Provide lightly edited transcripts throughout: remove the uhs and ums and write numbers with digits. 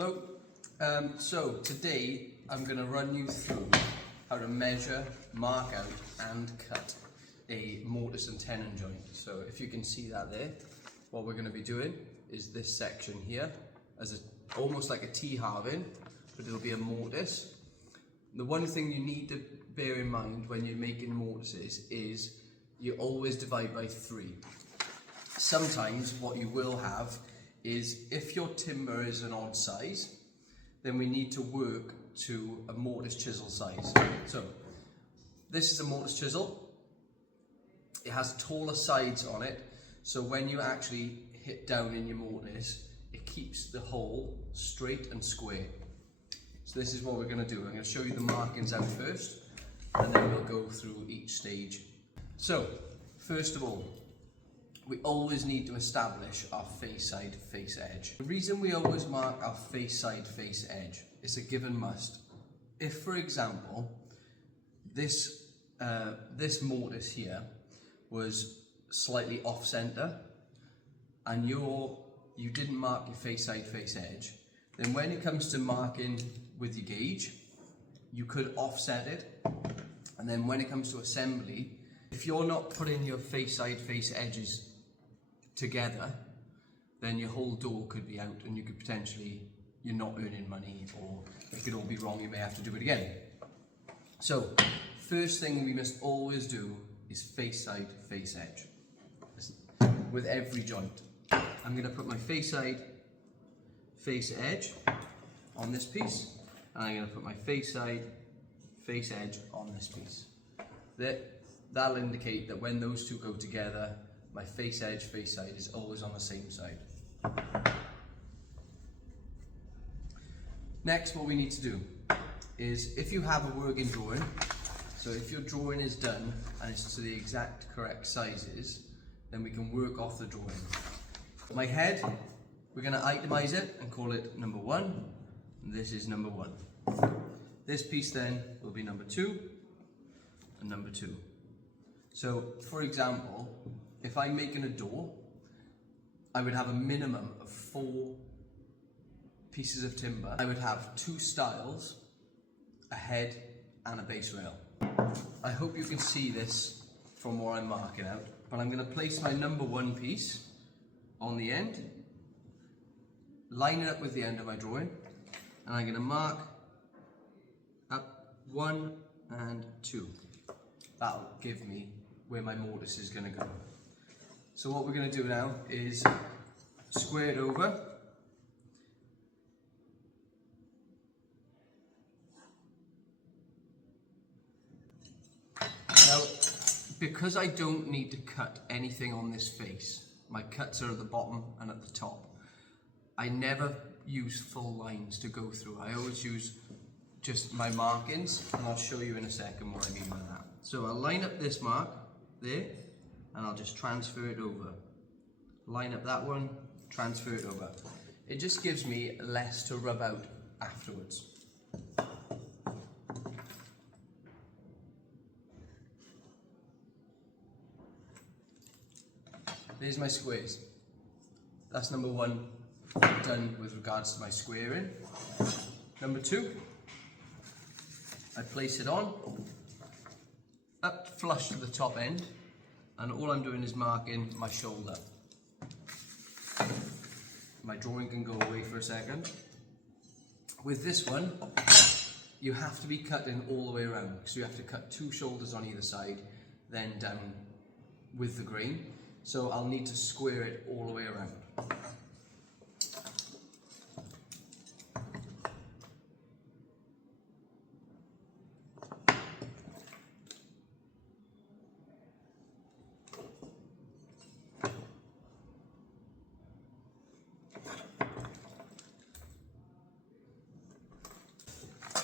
Hello. So today I'm going to run you through how to measure, mark out and cut a mortise and tenon joint. So if you can see that there, what we're going to be doing is this section here as almost like a T-halving, but it'll be a mortise. The one thing you need to bear in mind when you're making mortises is you always divide by 3. Sometimes what you will have is if your timber is an odd size, then we need to work to a mortise chisel size. So this is a mortise chisel. It has taller sides on it, so when you actually hit down in your mortise, it keeps the hole straight and square. So this is what we're going to do. I'm going to show you the markings out first, and then we'll go through each stage. So first of all, we always need to establish our face side, face edge. The reason we always mark our face side, face edge is a given must. If, for example, this mortise here was slightly off center and you didn't mark your face side, face edge, then when it comes to marking with your gauge, you could offset it. And then when it comes to assembly, if you're not putting your face side, face edges together, then your whole door could be out and you could potentially, you're not earning money, or it could all be wrong, you may have to do it again. So first thing we must always do is face side, face edge with every joint. I'm going to put my face side, face edge on this piece, and I'm going to put my face side, face edge on this piece. That'll indicate that when those two go together, my face edge, face side is always on the same side. Next, what we need to do is, if you have a working drawing, so if your drawing is done and it's to the exact correct sizes, then we can work off the drawing. My head, we're going to itemize it and call it number 1, and this is number 1. This piece then will be number 2 and number 2. So, for example, if I'm making a door, I would have a minimum of 4 pieces of timber. I would have 2 stiles, a head and a base rail. I hope you can see this from what I'm marking out, but I'm going to place my number 1 piece on the end, line it up with the end of my drawing, and I'm going to mark up 1 and 2. That'll give me where my mortise is going to go. So what we're going to do now is square it over. Now, because I don't need to cut anything on this face, my cuts are at the bottom and at the top, I never use full lines to go through. I always use just my markings, and I'll show you in a second what I mean by that. So I'll line up this mark there, and I'll just transfer it over. Line up that one, transfer it over. It just gives me less to rub out afterwards. There's my squares. That's number 1 done with regards to my squaring. Number 2, I place it on, up flush to the top end, and all I'm doing is marking my shoulder. My drawing can go away for a second. With this one, you have to be cutting all the way around, so you have to cut 2 shoulders on either side, then down with the grain. So I'll need to square it all the way around.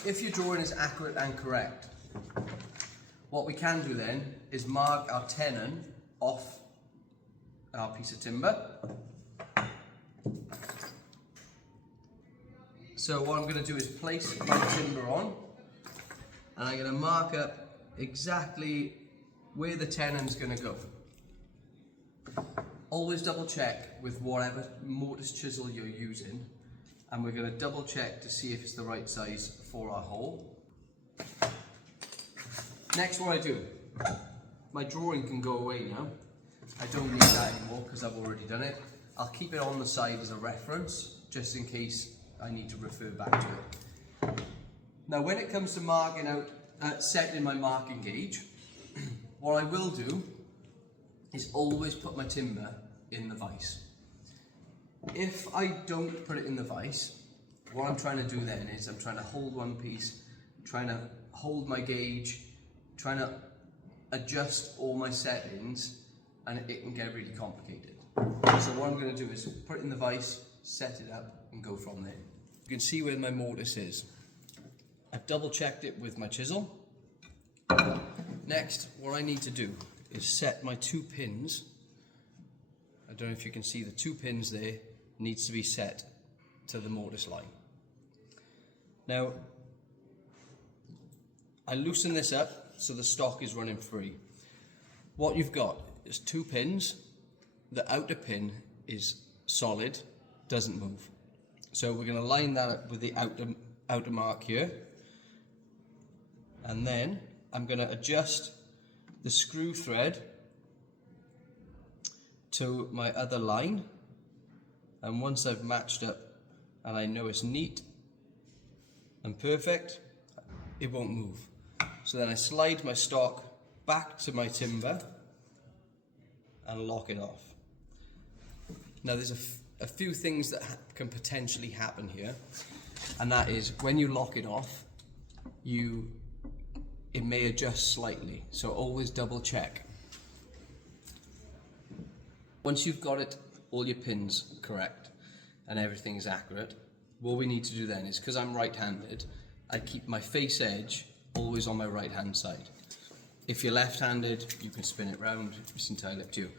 If your drawing is accurate and correct, what we can do then is mark our tenon off our piece of timber. So what I'm going to do is place my timber on, and I'm going to mark up exactly where the tenon's going to go. Always double check with whatever mortise chisel you're using and we're going to double check to see if it's the right size for our hole. Next, what I do, my drawing can go away now. I don't need that anymore because I've already done it. I'll keep it on the side as a reference, just in case I need to refer back to it. Now, when it comes to marking out, setting my marking gauge, what I will do is always put my timber in the vise. If I don't put it in the vise, what I'm trying to do then is I'm trying to hold one piece, trying to hold my gauge, trying to adjust all my settings, and it can get really complicated. So what I'm going to do is put it in the vise, set it up, and go from there. You can see where my mortise is. I've double checked it with my chisel. Next, what I need to do is set my 2 pins. I don't know if you can see the 2 pins there, needs to be set to the mortise line. Now, I loosen this up so the stock is running free. What you've got is 2 pins. The outer pin is solid, doesn't move. So we're going to line that up with the outer mark here. And then I'm going to adjust the screw thread to my other line. And once I've matched up and I know it's neat and perfect, it won't move. So then I slide my stock back to my timber and lock it off. Now there's a few things that can potentially happen here, and that is when you lock it off, it may adjust slightly, so always double check. Once you've got it, all your pins correct and everything's accurate, what we need to do then is, because I'm right-handed, I keep my face edge always on my right-hand side. If you're left-handed, you can spin it round, it's entirely up to you.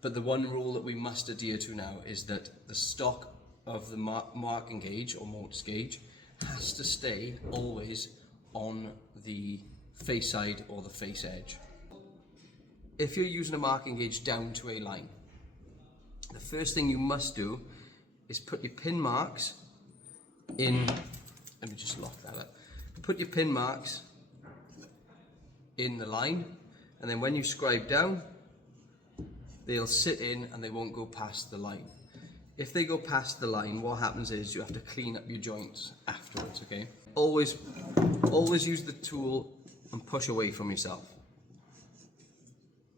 But the one rule that we must adhere to now is that the stock of the marking gauge or mortise gauge has to stay always on the face side or the face edge. If you're using a marking gauge down to a line, the first thing you must do is put your pin marks in, let me just lock that up. Put your pin marks in the line, and then when you scribe down, they'll sit in and they won't go past the line. If they go past the line, what happens is you have to clean up your joints afterwards, okay? Always use the tool and push away from yourself.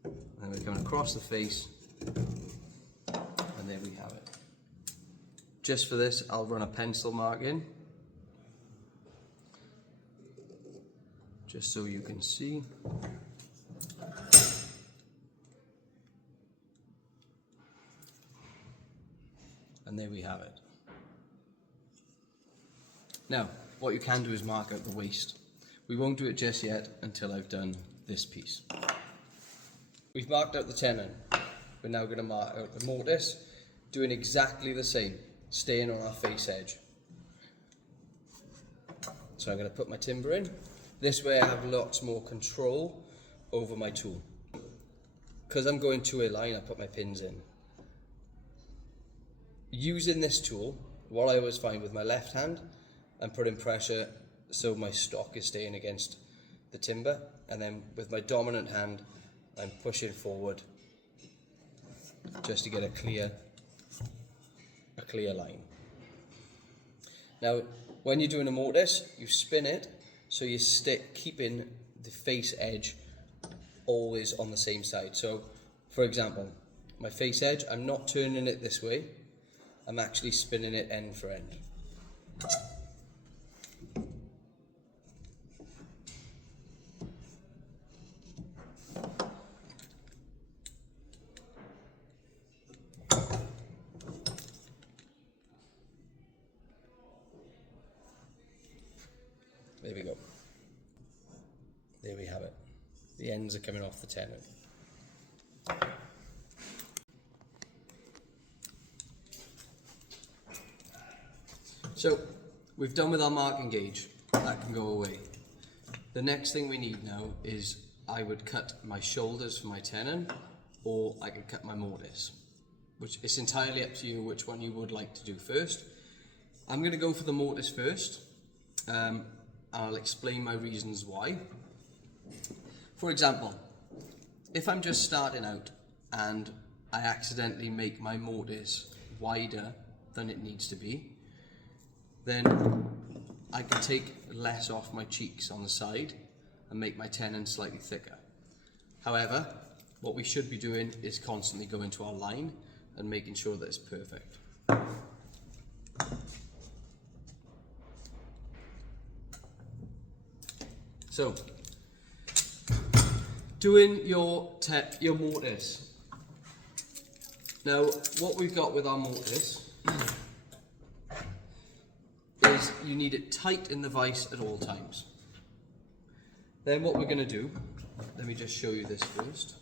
And we're coming across the face, and there we have it. Just for this, I'll run a pencil mark in, just so you can see. And there we have it. Now, what you can do is mark out the waist. We won't do it just yet until I've done this piece. We've marked out the tenon. We're now going to mark out the mortise, doing exactly the same, staying on our face edge. So I'm going to put my timber in. This way I have lots more control over my tool. Because I'm going to a line, I put my pins in. Using this tool, what I always find with my left hand, I'm putting pressure so my stock is staying against the timber, and then with my dominant hand, I'm pushing forward just to get a clear line. Now, when you're doing a mortise, you spin it so you keeping the face edge always on the same side. So, for example, my face edge, I'm not turning it this way. I'm actually spinning it end for end. There we go. There we have it. The ends are coming off the tenon. So, we've done with our marking gauge. That can go away. The next thing we need now is I would cut my shoulders for my tenon, or I could cut my mortise, which is entirely up to you which one you would like to do first. I'm going to go for the mortise first. I'll explain my reasons why. For example, if I'm just starting out and I accidentally make my mortise wider than it needs to be, then I can take less off my cheeks on the side and make my tenon slightly thicker. However, what we should be doing is constantly going to our line and making sure that it's perfect. So, doing your mortise. Now, what we've got with our mortise is you need it tight in the vise at all times. Then what we're going to do, let me just show you this first.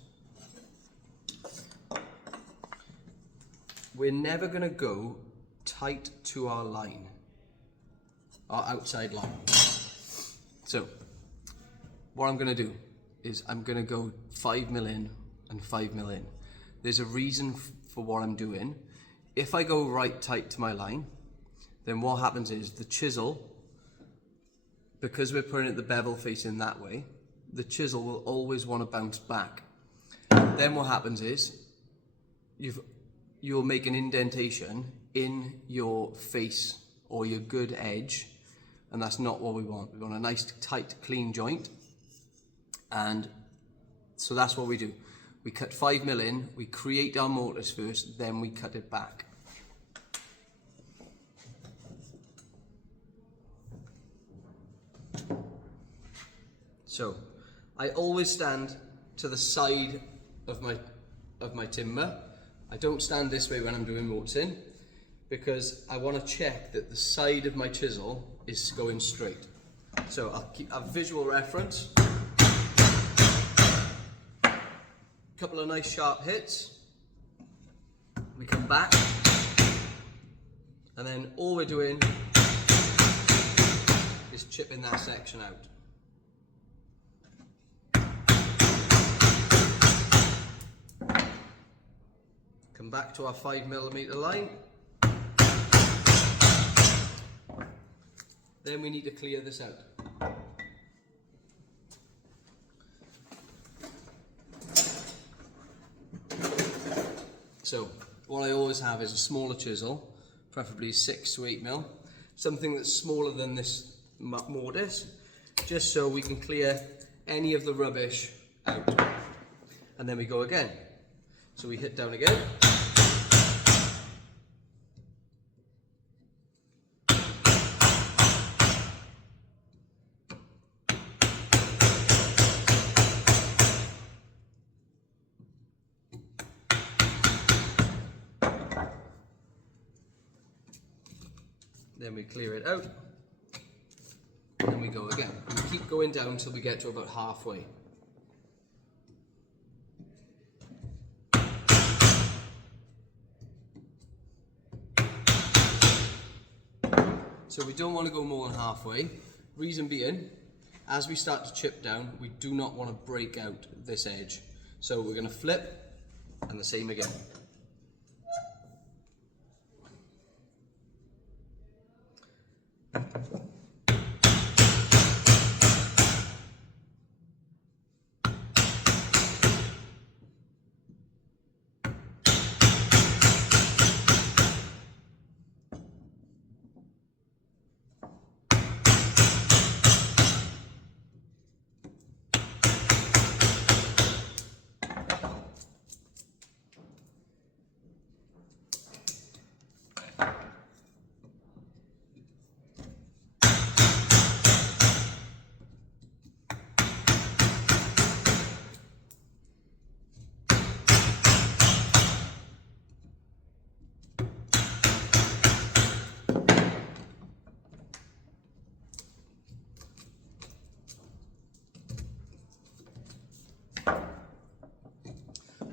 We're never going to go tight to our line, our outside line. So, what I'm going to do is I'm going to go 5mm in and 5mm in. There's a reason for what I'm doing. If I go right tight to my line, then what happens is the chisel, because we're putting the bevel facing that way, the chisel will always want to bounce back. Then what happens is you'll make an indentation in your face or your good edge, and that's not what we want. We want a nice tight clean joint, and so that's what we do. We cut 5mm in, we create our mortise first, then we cut it back. So, I always stand to the side of my timber. I don't stand this way when I'm doing mortising, because I want to check that the side of my chisel is going straight. So I'll keep a visual reference. Couple of nice sharp hits. We come back, and then all we're doing is chipping that section out. Come back to our 5mm line. Then we need to clear this out. So, what I always have is a smaller chisel, preferably 6 to 8mm, something that's smaller than this mortise, just so we can clear any of the rubbish out. And then we go again. So we hit down again. Then we clear it out, and we go again. We keep going down until we get to about halfway. So we don't want to go more than halfway. Reason being, as we start to chip down, we do not want to break out this edge. So we're going to flip, and the same again.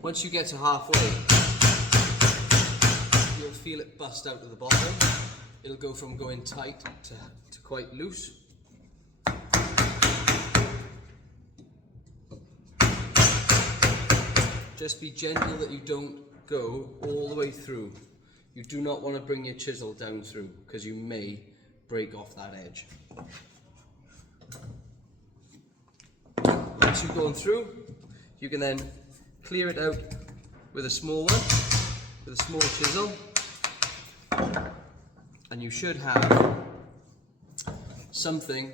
Once you get to halfway, you'll feel it bust out of the bottom. It'll go from going tight to quite loose. Just be gentle that you don't go all the way through. you do not want to bring your chisel down through because you may break off that edge. Once you've gone through, you can then clear it out with a small one, with a small chisel, and you should have something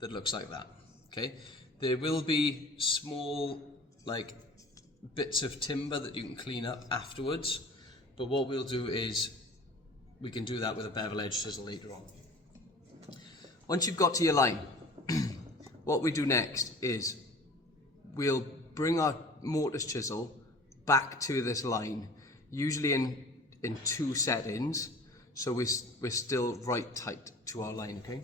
that looks like that. Okay, there will be small like bits of timber that you can clean up afterwards, but what we'll do is we can do that with a bevel edge chisel later on. Once you've got to your line, what we do next is we'll bring our mortise chisel back to this line, usually in 2 settings, so we're still right tight to our line, okay?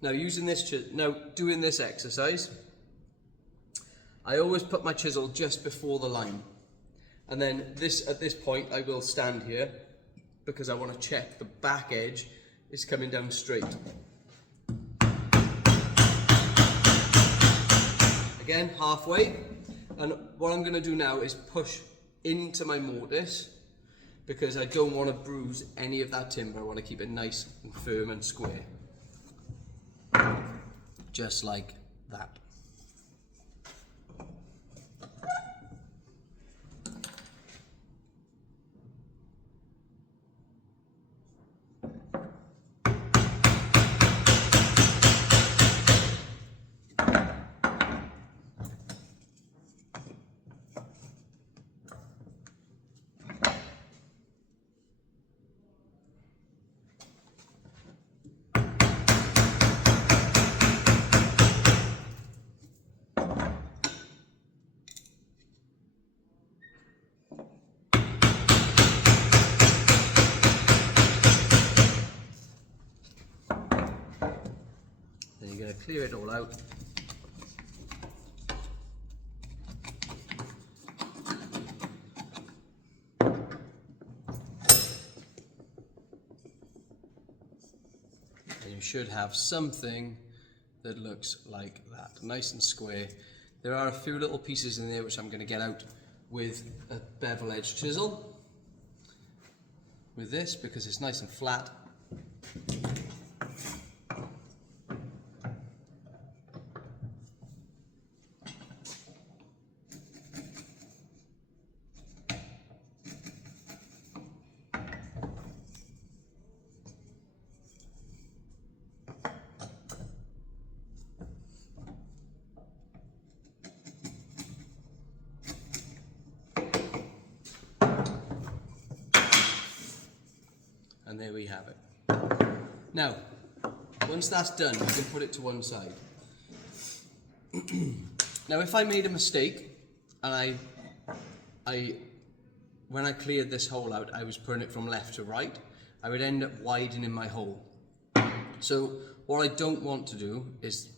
Now doing this exercise, I always put my chisel just before the line, and then at this point I will stand here because I want to check the back edge is coming down straight. Again, halfway, and what I'm going to do now is push into my mortise because I don't want to bruise any of that timber. I want to keep it nice and firm and square. Just like that. Then you're going to clear it all out. And you should have something that looks like that, nice and square. There are a few little pieces in there which I'm going to get out with a bevel edge chisel with this because it's nice and flat. And there we have it. Now, once that's done, you can put it to one side. Now, if I made a mistake and when I cleared this hole out, I was putting it from left to right, I would end up widening my hole. So what I don't want to do is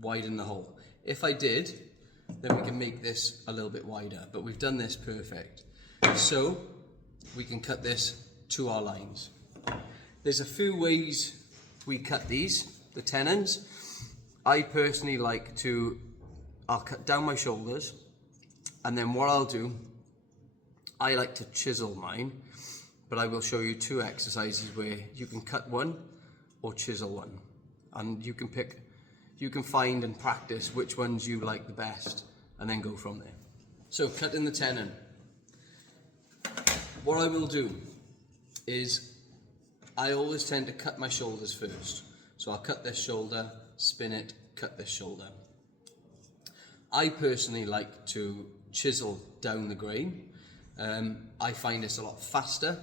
widen the hole. If I did, then we can make this a little bit wider, but we've done this perfect. So we can cut this to our lines. There's a few ways we cut these, the tenons. I personally like to, I'll cut down my shoulders, and then what I'll do, I like to chisel mine, but I will show you 2 exercises where you can cut one or chisel one. And you can find and practice which ones you like the best, and then go from there. So cutting the tenon. What I will do is, I always tend to cut my shoulders first. So I'll cut this shoulder, spin it, cut this shoulder. I personally like to chisel down the grain. I find it's a lot faster,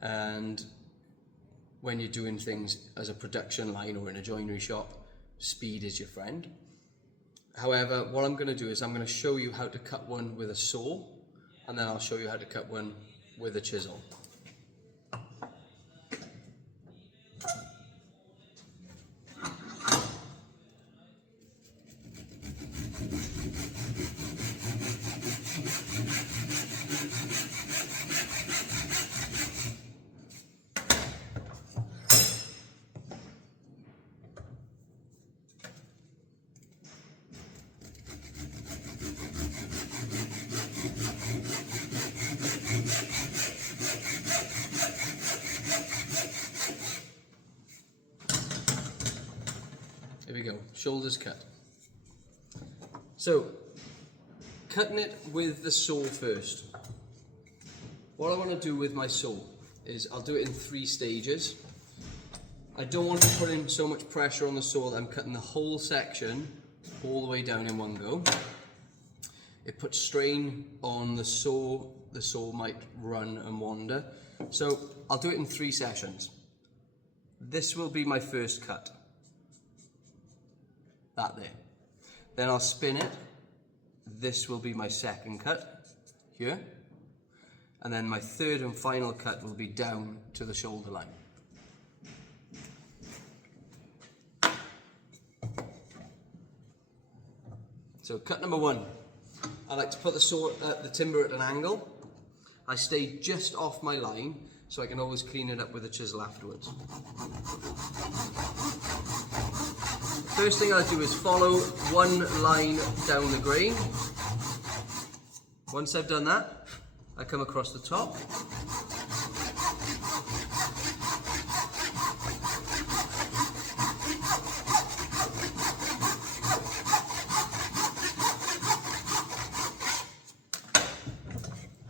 and when you're doing things as a production line or in a joinery shop, speed is your friend. However, what I'm going to do is I'm going to show you how to cut one with a saw, and then I'll show you how to cut one with a chisel. go, shoulders cut. So, cutting it with the saw first. What I want to do with my saw is I'll do it in 3 stages. I don't want to put in so much pressure on the saw that I'm cutting the whole section all the way down in one go. It puts strain on the saw might run and wander. So I'll do it in 3 sessions. This will be my first cut. That there. Then I'll spin it. This will be my second cut, here. And then my third and final cut will be down to the shoulder line. So cut number 1. I like to put the timber at an angle. I stay just off my line so I can always clean it up with a chisel afterwards. First thing I do is follow one line down the grain. Once I've done that, I come across the top.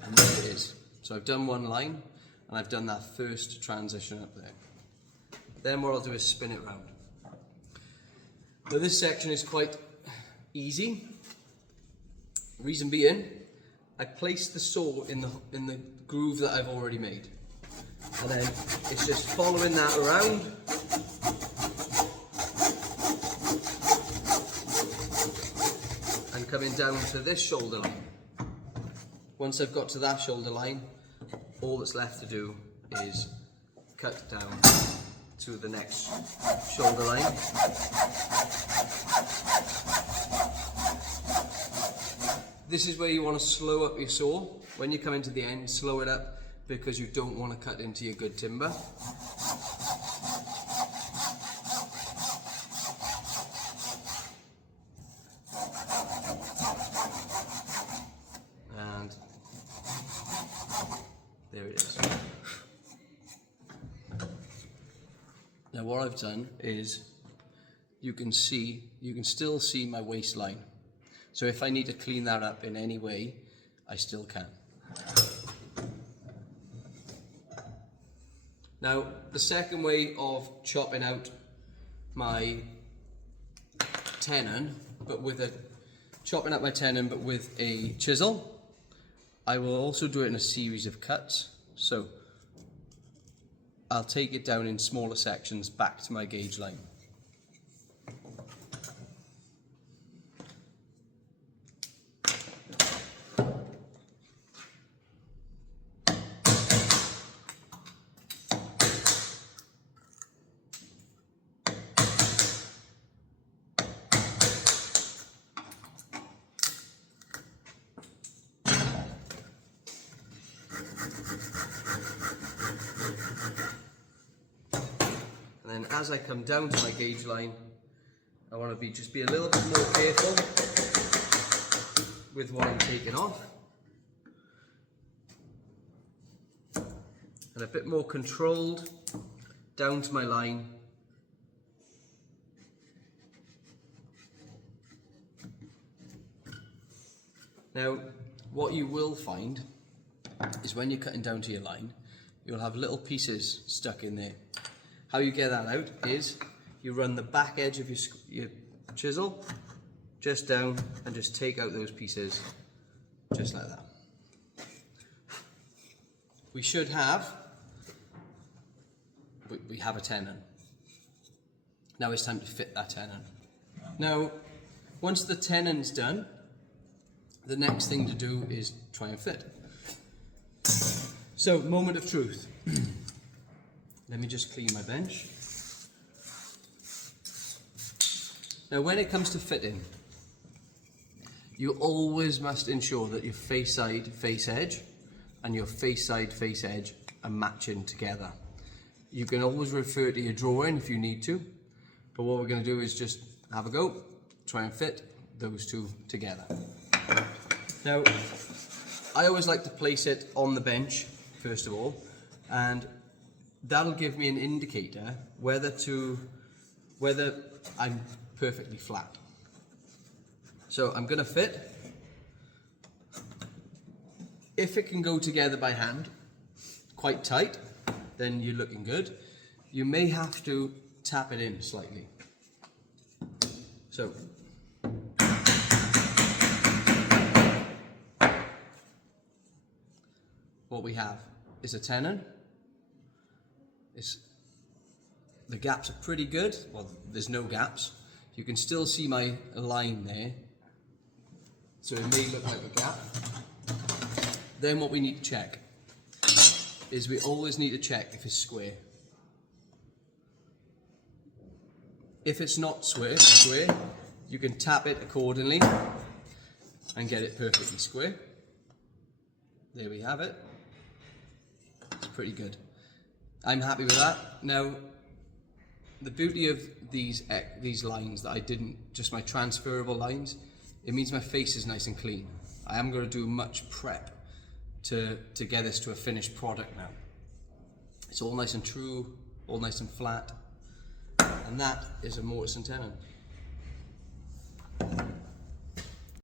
And there it is. So I've done one line and I've done that first transition up there. Then what I'll do is spin it round. Now this section is quite easy. Reason being, I place the saw in the groove that I've already made. And then it's just following that around. And coming down to this shoulder line. Once I've got to that shoulder line, all that's left to do is cut down to the next shoulder line. This is where you want to slow up your saw. When you come into the end, slow it up because you don't want to cut into your good timber. And there it is. Now what I've done is you can still see my waistline. So if I need to clean that up in any way, I still can. Now, the second way of chopping out my tenon, but with a chisel, I will also do it in a series of cuts. So I'll take it down in smaller sections back to my gauge line. And then as I come down to my gauge line, I want to just be a little bit more careful with what I'm taking off. And a bit more controlled down to my line. Now, what you will find is when you're cutting down to your line, you'll have little pieces stuck in there. How you get that out is you run the back edge of your chisel just down and just take out those pieces just like that. We have a tenon. Now it's time to fit that tenon. Now, once the tenon's done, the next thing to do is try and fit. So, moment of truth. Let me just clean my bench. Now when it comes to fitting, you always must ensure that your face side, face edge and your face side, face edge are matching together. You can always refer to your drawing if you need to, but what we're going to do is just have a go, try and fit those two together. Now, I always like to place it on the bench, first of all, and that'll give me an indicator whether I'm perfectly flat. So I'm going to fit. If it can go together by hand, quite tight, then you're looking good. You may have to tap it in slightly. So, what we have is a tenon. The gaps are pretty good. Well, there's no gaps. You can still see my line there. So it may look like a gap. Then what we need to check is we always need to check if it's square. If it's not square, you can tap it accordingly and get it perfectly square. There we have it. It's pretty good. I'm happy with that. Now, the beauty of these lines that I didn't, just my transferable lines, it means my face is nice and clean. I am going to do much prep to get this to a finished product now. It's all nice and true, all nice and flat, and that is a Mortice and Tenon.